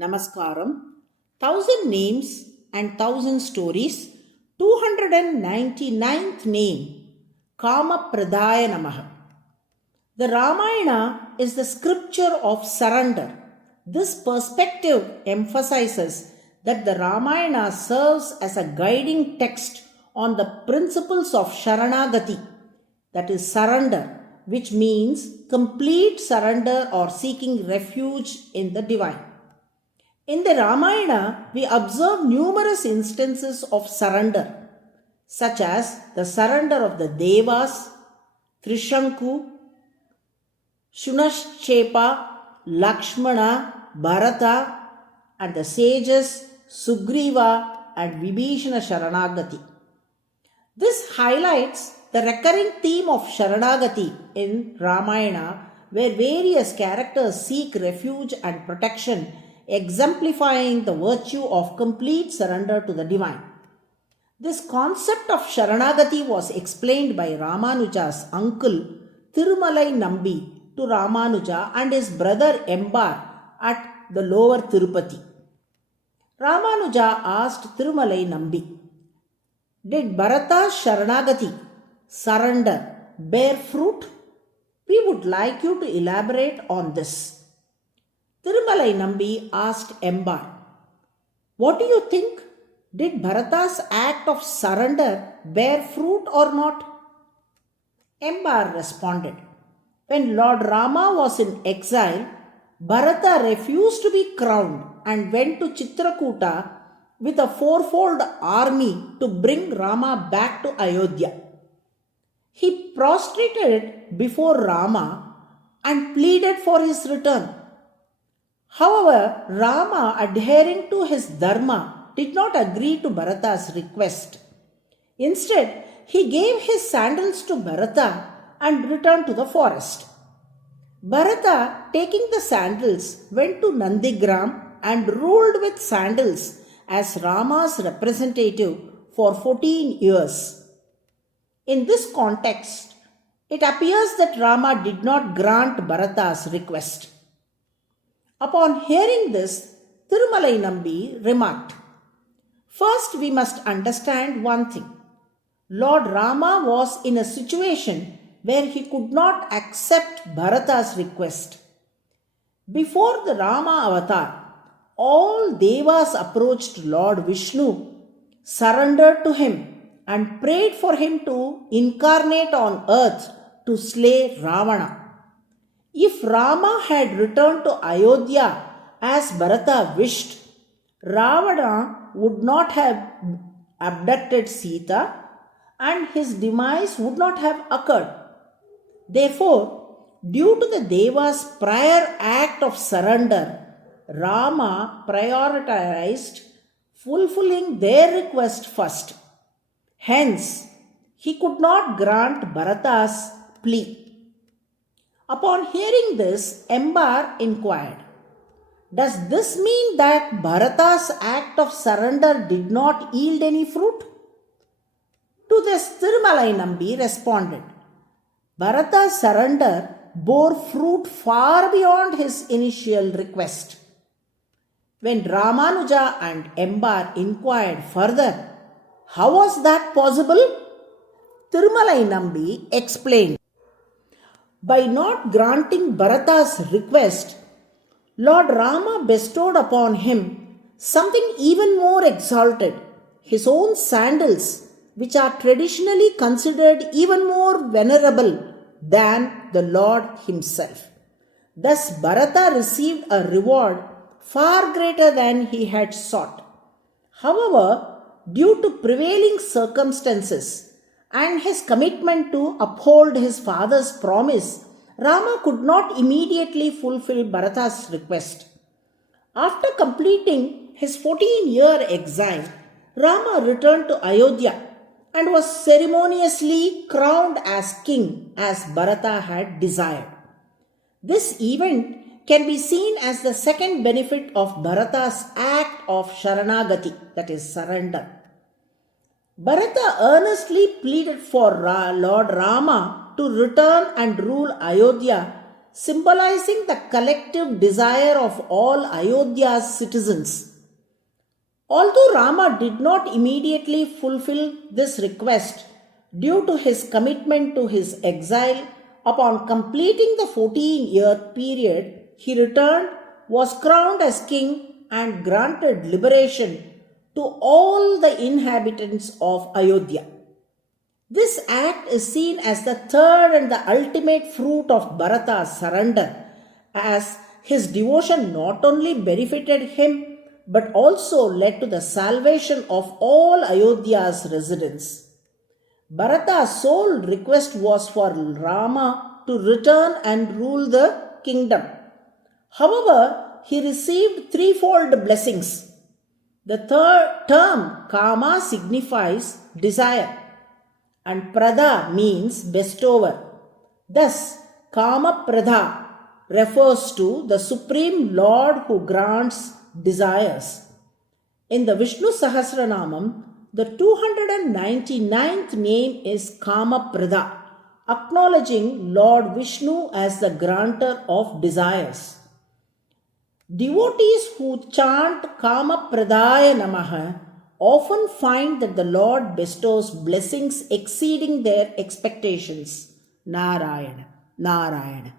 Namaskaram, 1000 names and 1000 stories, 299th name, KAAMAPRADHAAYA NAMAH. The Ramayana is the scripture of surrender. This perspective emphasizes that the Ramayana serves as a guiding text on the principles of Sharanagati, that is surrender, which means complete surrender or seeking refuge in the divine. In the Ramayana, we observe numerous instances of surrender, such as the surrender of the Devas, Trishanku, Shunashchepa, Lakshmana, Bharata, and the sages Sugriva and Vibhishana Sharanagati. This highlights the recurring theme of Sharanagati in Ramayana, where various characters seek refuge and protection, exemplifying the virtue of complete surrender to the divine. This concept of Sharanagati was explained by Ramanuja's uncle Thirumalai Nambi to Ramanuja and his brother Embar at the lower Tirupati. Ramanuja asked Thirumalai Nambi, "Did Bharata's Sharanagati, surrender, bear fruit? We would like you to elaborate on this." Thirumalai Nambi asked Embar, "What do you think? Did Bharata's act of surrender bear fruit or not?" Embar responded, "When Lord Rama was in exile, Bharata refused to be crowned and went to Chitrakuta with a fourfold army to bring Rama back to Ayodhya. He prostrated before Rama and pleaded for his return. However, Rama, adhering to his dharma, did not agree to Bharata's request. Instead, he gave his sandals to Bharata and returned to the forest. Bharata, taking the sandals, went to Nandigram and ruled with sandals as Rama's representative for 14 years. In this context, it appears that Rama did not grant Bharata's request." Upon hearing this, Thirumalai Nambi remarked, "First, we must understand one thing. Lord Rama was in a situation where he could not accept Bharata's request. Before the Rama avatar, all Devas approached Lord Vishnu, surrendered to him, and prayed for him to incarnate on earth to slay Ravana. If Rama had returned to Ayodhya as Bharata wished, Ravana would not have abducted Sita and his demise would not have occurred. Therefore, due to the Devas' prior act of surrender, Rama prioritized fulfilling their request first. Hence, he could not grant Bharata's plea." Upon hearing this, Embar inquired, "Does this mean that Bharata's act of surrender did not yield any fruit?" To this, Thirumalai Nambi responded, "Bharata's surrender bore fruit far beyond his initial request." When Ramanuja and Embar inquired further, "How was that possible?" Thirumalai Nambi explained, "By not granting Bharata's request, Lord Rama bestowed upon him something even more exalted, his own sandals, which are traditionally considered even more venerable than the Lord himself. Thus, Bharata received a reward far greater than he had sought. However, due to prevailing circumstances and his commitment to uphold his father's promise, Rama could not immediately fulfill Bharata's request. After completing his 14-year exile, Rama returned to Ayodhya and was ceremoniously crowned as king as Bharata had desired. This event can be seen as the second benefit of Bharata's act of Sharanagati, that is surrender. Bharata earnestly pleaded for Lord Rama to return and rule Ayodhya symbolizing the collective desire of all Ayodhya's citizens. Although Rama did not immediately fulfill this request due to his commitment to his exile, upon completing the 14-year period, he returned, was crowned as king, and granted liberation to all the inhabitants of Ayodhya. This act is seen as the third and the ultimate fruit of Bharata's surrender, as his devotion not only benefited him but also led to the salvation of all Ayodhya's residents. Bharata's sole request was for Rama to return and rule the kingdom. However, he received threefold blessings. The third term Kama signifies desire, and Pradha means bestower. Thus, KAAMAPRADHAAYA refers to the Supreme Lord who grants desires. In the Vishnu Sahasranamam, the 299th name is KAAMAPRADHA, acknowledging Lord Vishnu as the granter of desires. Devotees who chant KAAMAPRADHAAYA NAMAH often find that the Lord bestows blessings exceeding their expectations. Narayana, Narayana.